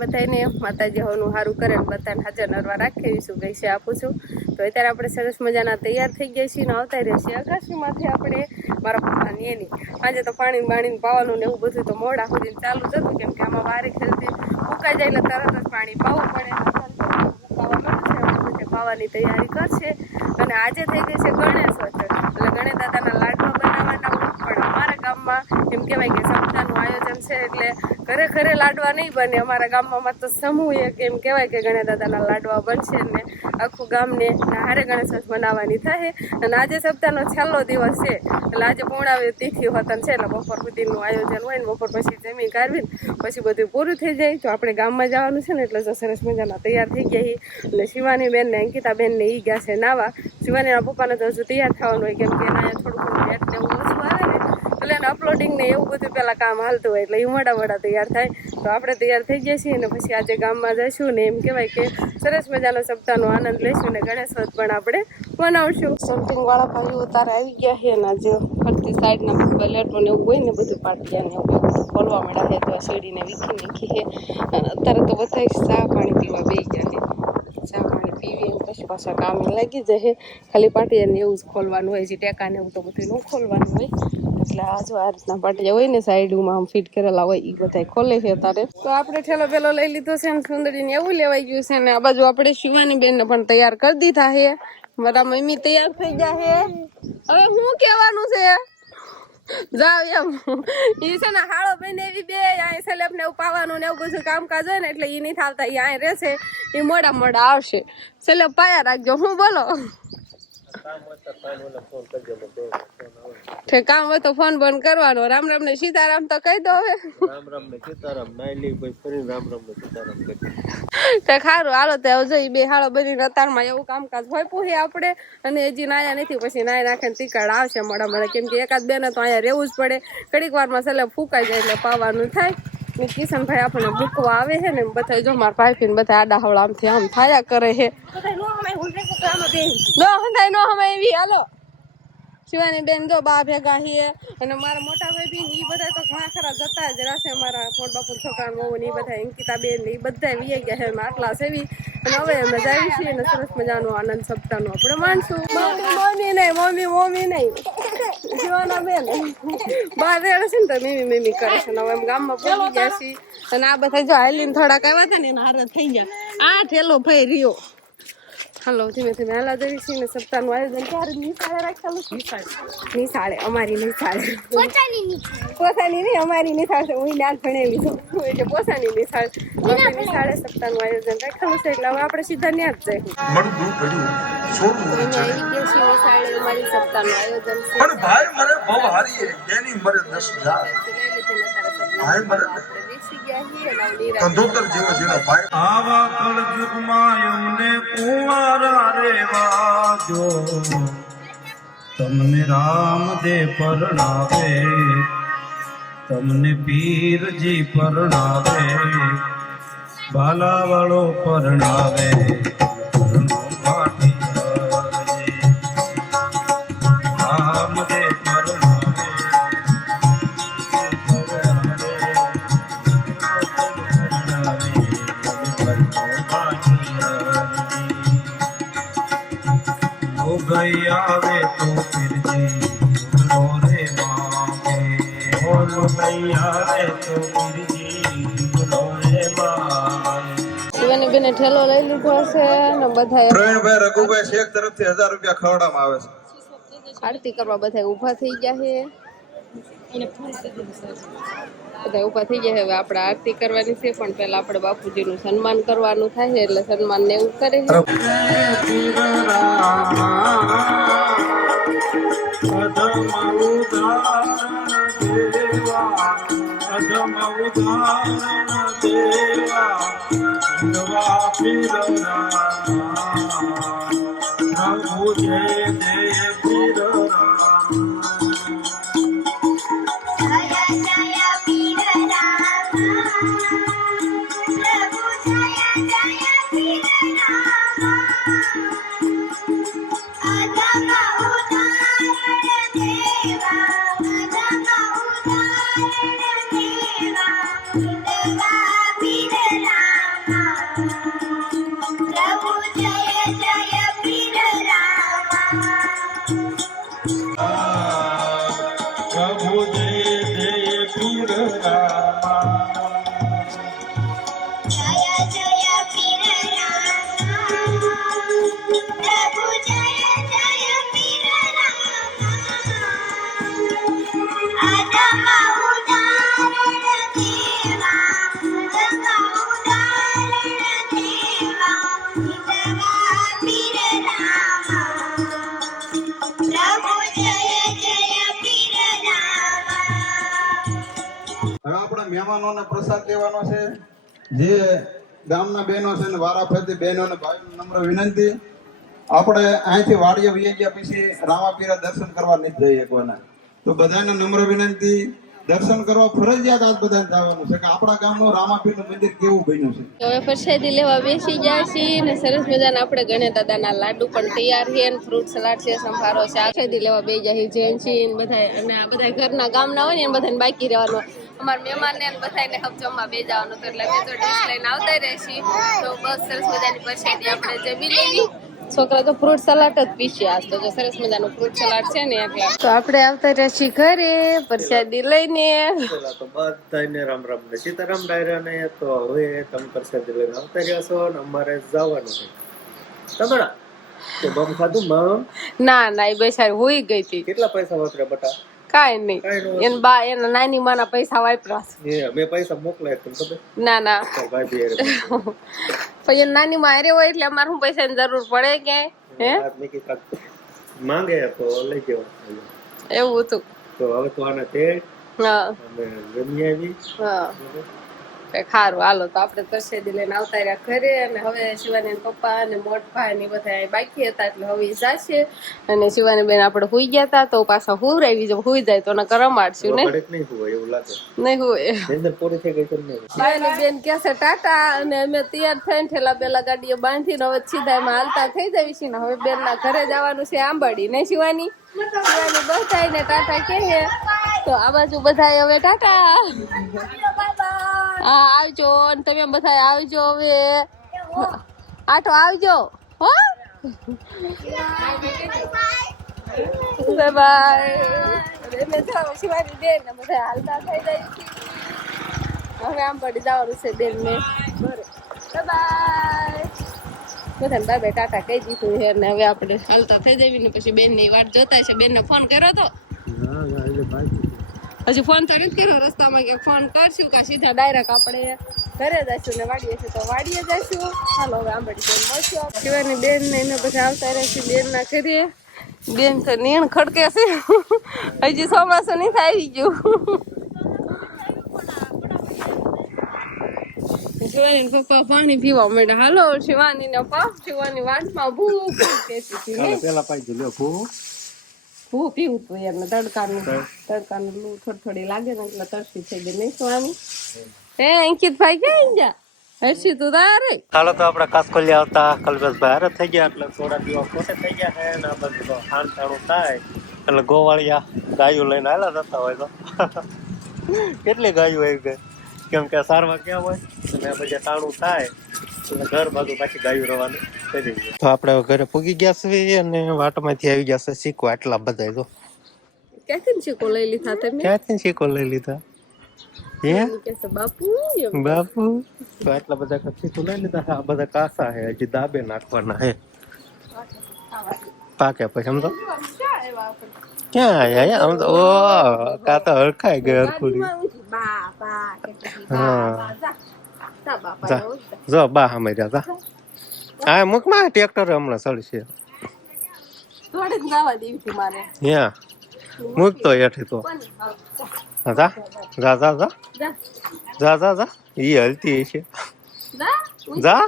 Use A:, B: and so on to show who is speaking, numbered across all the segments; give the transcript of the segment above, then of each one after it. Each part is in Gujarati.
A: બધાને માતાજી હવનું સારું કરે બધાને હાજર નરવા રાખે એવી છે આપું છું. તો અત્યારે આપણે સરસ મજાના તૈયાર થઈ ગયા છીએ આવતા રહેશે આકાશીમાંથી આપણે. મારા પપ્પાની એની. આજે તો પાણી બાણી પાવાનું ને એવું બધું તો મોડા સુધી ચાલુ જ હતું કેમ કે આમાં વારે ખેલતી ઉકાઈ જાય એટલે તરત જ પાણી પાવું પડે. બધે પાવાની તૈયારી કરશે. અને આજે થઈ ગઈ છે ગણેશ વખત એટલે ગણેશ દાદાના લાડવા બનાવવાના પણ અમારા ગામમાં એમ કહેવાય કે સપ્તાહનું આયોજન છે એટલે ઘરે ઘરે લાડવા નહીં બને. અમારા ગામમાં તો સમૂહ એક એમ કહેવાય કે ગણેશ દાદાના લાડવા બનશે ને આખું ગામને હારે ગણેશ મનાવવાની થાય. અને આજે સપ્તાહનો છેલ્લો દિવસ છે. એટલે આજે પૂર્ણાવી તિથિ વતન છે એટલે બપોર સુધીનું આયોજન હોય ને બપોર પછી જમીન કાઢવીને પછી બધું પૂરું થઈ જાય. તો આપણે ગામમાં જવાનું છે ને એટલે તો સરસ મજાના તૈયાર થઈ ગયા અને શિવાની બેન ને અંકિતા બેન ને ઈ ગયા છે નાવા. શિવાનીના પપ્પાને તો હજુ તૈયાર થવાનું હોય કેમ કે એના થોડું થોડું ને એવું એને અપલોડિંગ ને એવું બધું પહેલાં કામ હાલતું હોય એટલે એ મોડા મોડા તૈયાર થાય. તો આપણે તૈયાર થઈ ગયા છીએ ને પછી આજે ગામમાં જઈશું ને એમ કહેવાય કે સરસ મજાનો સપ્તાહનો આનંદ લઈશું ને ગણેશ વધ પણ આપણે બનાવશું સમથિંગ વાળા ભાઈઓ તારે આવી ગયા છે ને આજે ફરતી સાઈડના બલેટો ને એવું હોય ને બધું પાટિયા ને એવું ખોલવા મળ્યા છે તો આ શેરડીને વીખી નાખી છે. અને અત્યારે તો બધા ચા પાણી પીવા બે ગયા છે. ચા અને પછી પાછા કામ લાગી જાય ખાલી પાટિયાને એવું જ ખોલવાનું હોય છે ટેકાને એવું તો બધું ન ખોલવાનું હોય. એટલે આ જો આ રીતના પાટિયા હોય ને, સાઈડમાં આમ ફિટ કરેલા હોય એ બધા ખોલે છે તારે તો આપણે ઠેલો પેલો લઈ લીધો છે, એમ સુંદરીને એવું લેવાઈ ગયું છે ને, આ બાજુ આપણે શિવાની બેનને પણ તૈયાર કરી દીધા છે. મારા મમ્મી તૈયાર થઈ ગયા છે. હવે શું કહેવાનું છે? જાવ એમ. ઈ છે ને હાળો બને એવી બે અહીં સેલેબ ને પાવાનું ને એવું બધું કામકાજ હોય ને એટલે ઈ નહીં થાવતા, ઈ અહીં રહેશે. ઈ મોડા મોડા આવશે. સેલેબ પાયા રાખજો. હું બોલો? કામ હોય તો ફોન બંધ કરવાનો. રામ રામ ને સીતારામ તો કહી દો હવે.
B: રામ રામ ને સીતારામ નાઈલી ભાઈ ફરી રામ રામ ને સીતારામ
A: તે ખારું હાલો તે હવે જઈ બે હાળો બની રતારમાં એવું કામકાજ હોય પૂરી આપણે અને હજી નાયા નથી પછી નાય નાખે ને તીકાળ આવશે મળે મળે કેમ કે એકાદ બેને તો અહીંયા રહેવું જ પડે. ઘડીક વારમાં સલે ફૂંકાઈ જાય એટલે પાવાનું થાય. ને કિશનભાઈ આપણને મૂકવા આવે છે ને બધા જો મારા ભાઈ બધા આડા હવળા આમથી આમ થાયા કરે છે. નો હંધાય નો હમે એવી હાલો. શિવાની બેન જો બા ભેગા હે અને મારા મોટા ભાઈ બી ઈ બધા તો ઘણા ખરા જતા જ રહેશે. મારા બાપુ છોકરા બહુ ને બધા અંકિતા બેન ને ઈ બધા વીએ ગયા છે. આટલા સેવી. અને હવે અમે જાય છીએ ને સરસ મજાનો આનંદ સપ્તાહનો આપણે માનશું મમ્મી મમ્મી નહીં મમ્મી મમ્મી નહીં. શિવાના બેન. બા રેડે છે ને તો મીમી મીમી કરે છે. હવે એમ ગામમાં પહોંચી ગયા છીએ. અને આ બધા જો હાલીને થોડાક આવ્યા હતા ને એના હારે થઈ ગયા. આ ઠેલો ભાઈ રહ્યો. હાલો ધીમે ધીમે હાલા જવી છે ને સપ્તાહનું આયોજન ક્યારે નિશાળે રાખેલું નિશાળે અમારી નિશાળે. પોતાની નહીં અમારી નિશાળ. હું ના ભણેલી છું. એટલે પોતાની નિશાળ. અમારી નિશાળે સપ્તાહનું આયોજન રાખેલું છે એટલે હવે આપણે સીધા ત્યાં જ જઈએ. અમારી સપ્તાહનું આયોજન છે.
C: કંધોતર જેવો જેનો ભાઈ
D: આવા કળજુગમાં અમને કુંવારા રેવા જો તમને રામદે પરણાવે, તમને પીરજી પરણાવે, બાલાવાળો પરણાવે. ગઈ આવે તો ફિરજી લો રે માગે બોલો ગઈ આવે તો ફિરજી લો રે માગે
A: શિવાની બેને ઠેલો લઈ લીધો છે ને બધાએ
C: પ્રવીણભાઈ રઘુભાઈ શેખ તરફથી હજાર રૂપિયા ખવડાવવામાં આવે છે.
A: આરતી કરવા બધા ઊભા થઈ ગયા છે. બધા ઊભા થઈ ગયા હવે આપણે આરતી કરવાની છે. પણ પહેલા આપણે બાપુજીનું સન્માન કરવાનું થાય છે. એટલે સન્માન ને એવું કરે છે.
D: પ્રભુ જય જય
C: અને પ્રસાદ લેવાનો છે. જે ગામના બહેનો છે ને વારાફરતી બહેનો અને ભાઈઓ નમ્ર વિનંતી. આપણે અહીંથી વાડીએ વહી ગયા પછી રામાપીરા દર્શન કરવા નથી જઈ શકવાના તો બધાને નમ્ર વિનંતી. દર્શન કરવા ફરજિયાત આજ બધાને જવાનું છે કે આપણા ગામનું રામાપીરનું મંદિર કેવું બન્યું છે.
A: હવે પ્રસાદી લેવા બેસી ગયા છે ને સરસ મજાના આપણે ગણેશ દાદાના લાડુ પણ તૈયાર છે ને ફ્રૂટ સલાડ છે, સંભારો છે. પ્રસાદી લેવા બે જાય જૈન છે બધા અને બધા ઘરના ગામના હોય ને બધાને બાકી રહેવાનું. અમારા મહેમાનને ને બધાને હબ જમવા બે જવાનું તો એટલે અમે તો ડીશ લઈને આવતા રહેશી. તો બસ સરસ મજાની પ્રસાદી આપણે જમી લેવી છોકરા તો ફ્રૂટ સલાડ જ પીશે આજ તો જો સરસ મજાનું ફ્રૂટ સલાડ છે ને એટલે. તો આપણે આવતા રહેશી ઘરે પ્રસાદી લઈને.
B: તો બધાને રામ રામ ને સીતારામ ડાયરા ને તો હવે તમે પરસાદી લઈને આવતા રહ્યા છો ને અમારે જવાનું છે. તમારા? તો બમ ખાધું મમ
A: ના ના એ બેસાર હોઈ ગઈ હતી.
B: કેટલા પૈસા વાપર્યા બટા?
A: કાંઈ નહીં. એન બા એના નાની માના પૈસા વાપરા છે.
B: એ અમે પૈસા મોકલાય ખબર?
A: ના ના. પછી એની નાની માં હારે હોય એટલે અમારે હું પૈસાની જરૂર પડે કે? હે.
B: માંગે તો લઈ જવાનું
A: એવું હતું.
B: તો હવે તો આના તે
A: હા.
B: અને રમી આવી.
A: હા. કંઈક સારું હાલો તો આપણે પ્રસાદી લઈને આવતા રહ્યા ઘરે અને હવે શિવાની પપ્પા અને મોટભાઈ ને બધા બાકી હતા એટલે હવે જાશે. અને શિવાની બેન આપણે હુઈ ગયા હતા તો પાછા હુવરાવી જો હુઈ જાય તો નકર રમાડશું ને?
B: નહીં હોય ને
A: બેન કે છે ટાટા. અને અમે તૈયાર થઈને ઠેલા બેલા ગાડીએ બાંધીને હવે સીધા એમાં હાલતા થઈ જવી છે ને હવે બેન ના ઘરે જવાનું છે આંબાડી ને શિવાની? શિવાની બધાય ને ટાટા કહે તો આ બાજુ બધાય હવે ટાટા. હા, આવજો ને તમે બધા આવજો હવે. આઠો આવજો, હો. બેન ને બધા હાલતા થઈ જાય હવે આમ પડી જવાનું છે બેન ને બધાને બાય બાય કહી દીધું છે ને હવે આપણે હાલતા થઈ જવી ને પછી બેનની વાટ જોતા છે બેન ને ફોન કર્યો તો? હજી ફોન તો નથી રસ્તામાં કે ફોન કરશું કે સીધા ડાયરેક્ટ આપણે ઘરે જઈશું ને વાડીએ છે તો વાડીએ જઈશું. હાલો, હવે આંબડી બેન મળશું. શિવાની બેન ને એને બધા આવતા રહેશે બેન ના કરીએ બેન તો નીણ ખડકે છે. હજી ચોમાસું નહીં આવી ગયું. શિવાની પપ્પા પાણી પીવા માંડ્યા. હાલો, શિવાની ને પપ્પા, શિવાની વાંચમાં ભૂખ કેસી
B: પેલા પાઈ લ્યો ભૂ
A: ભૂ પીવું તું યાર, ને તડકાનું તડકાનું લૂ થોડી થોડી લાગે, ને એટલે તરસી થઈ ગઈ. નહીં સ્વામી હે અંકિત ભાઈ ક્યાં ગયા? હર્ષી, તું તારે
B: હાલો, તો આપણે કાસકોલિયા આવતા કલ્પેશભાઈ હારે થઈ ગયા, એટલે થોડા દિવસ પોતે થઈ ગયા છે, ને આ બધું તો ખાણ ટાણું થાય. એટલે ગોવાળિયા ગાયું લઈને હાલા જતા હોય તો. કેટલી ગાયું આવી ગઈ? કેમ કે સારવા ક્યાં હોય? અને પછી ટાણું થાય, એટલે ઘર બાજુ પાછી ગાયું રવાનું કરી તો આપણે ઘરે પૂગી ગયા છીએ અને વાટમાંથી આવી ગયા છે શીખવા એટલા બધા તો.
A: ક્યાંથી ને શીખો લઈ લીધા તમે?
B: ક્યાંથી શીખો લઈ લીધા? હે?
A: બાપુ
B: બાપુ? તો આટલા બધા કચ્છી લઈ લીધા આ બધા કાસા હે હજી દાબે નાખવાના હે. પાકે પછી સમજો ક્યાં આયા આમ તો ઓ કા તો હરખાઈ ગઈ હરખુડી.
A: બા બા કે છે,
B: હા.
A: બા જા.
B: બા હમે જા. હા મુકમાં ટ્રેક્ટર હમણાં
A: સળશે થોડીક જવા દેવી હતી મારે.
B: હા મુક તો
A: હેઠે તો. જા.
B: જા જા જા. જા.
A: જા
B: જા ઈ હલતી છે
A: જા.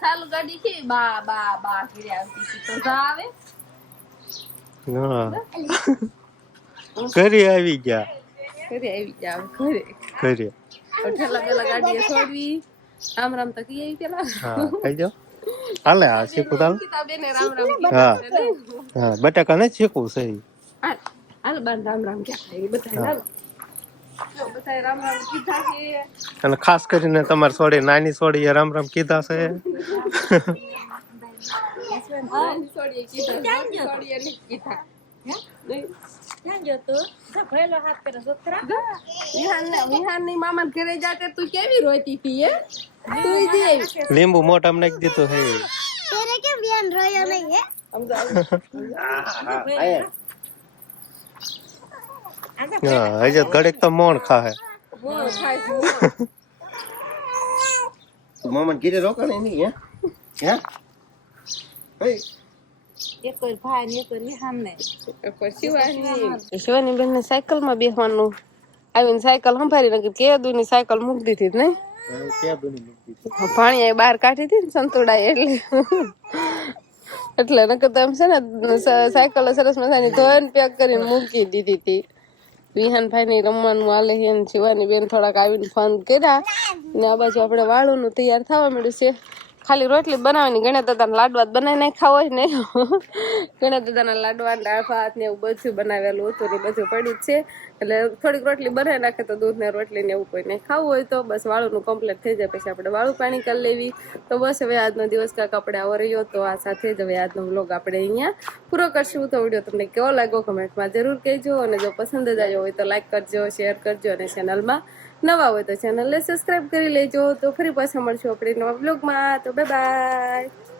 A: ચાલુ ગાડી છે. બા બા બા ઘરે આવતી તો જા આવે.
B: ના ઘરે આવી ગયા.
A: કરી આવી ગયા ઘરે.
B: ઘરે.
A: અઠેલા પેલા ગાડીએ છોડવી. રામ રામ તો કઈ આવી પેલા.
B: હા કહી દો. હાલે હા શીખવું તાલ? હા. હા બટાકા ને શીખવું
A: છે
B: અને ખાસ કરીને તમારી સોડી નાની સોડી રામ રામ કીધા છે.
A: કીધા.
B: લીંબુ મોટા નાખી દીધું હે
E: તેરે કેમ બેન રોયો નહીં હે
B: હા હજે ઘડીક તો મોણ ખાહે
A: મોણ ખાય
F: મમન ઘીરે રોકાણે નહીં હે હે
A: શિવાની બેન ને સાયકલમાં બેસવાનું આવીને સાયકલ સંભાળી નાખી કે ની? સાયકલ મૂકી દીધી. નહીં પાણી એ બહાર કાઢી હતી ને સંતુડાએ એટલે. એટલે નકર તો એમ છે ને સાયકલ સરસ મજાની ધોઈને પેક કરીને મૂકી દીધી હતી વિહાનભાઈ ની રમવાનું હાલે છે શિવાની બેન થોડાક આવીને ફોન કર્યા. ને આ બાજુ આપણે વાળુનું તૈયાર થવા મળ્યું છે. ખાલી રોટલી બનાવવાની ગણ્યા દાદાના લાડવા બનાવીને બનાવી નાખ્યા હોય ને. ગણ્યા દાદાના લાડવા દાળ ભાત ને એવું બધું બનાવેલું હતું ને બધું પડ્યું છે. એટલે થોડીક રોટલી બનાવી નાખે તો દૂધ ને રોટલી ને એવું કોઈ નહીં ખાવું હોય તો બસ વાળુંનું કમ્પ્લીટ થઈ જાય. પછી આપણે વાળું પાણી કરી લેવી. તો બસ હવે આજનો દિવસ કાંક આપણે આવો રહ્યો તો આ સાથે જ હવે આજનો વ્લોગ આપણે અહીંયા પૂરો કરશું. તો વીડિયો તમને કેવો લાગ્યો કમેન્ટમાં જરૂર કહેજો. અને જો પસંદ જ આવ્યો હોય તો લાઈક કરજો શેર કરજો અને ચેનલમાં નવા હોય તો ચેનલને સબસ્ક્રાઈબ કરી લેજો. તો ફરી પાછા મળશું આપણે નવા બ્લોગમાં તો બાય બાય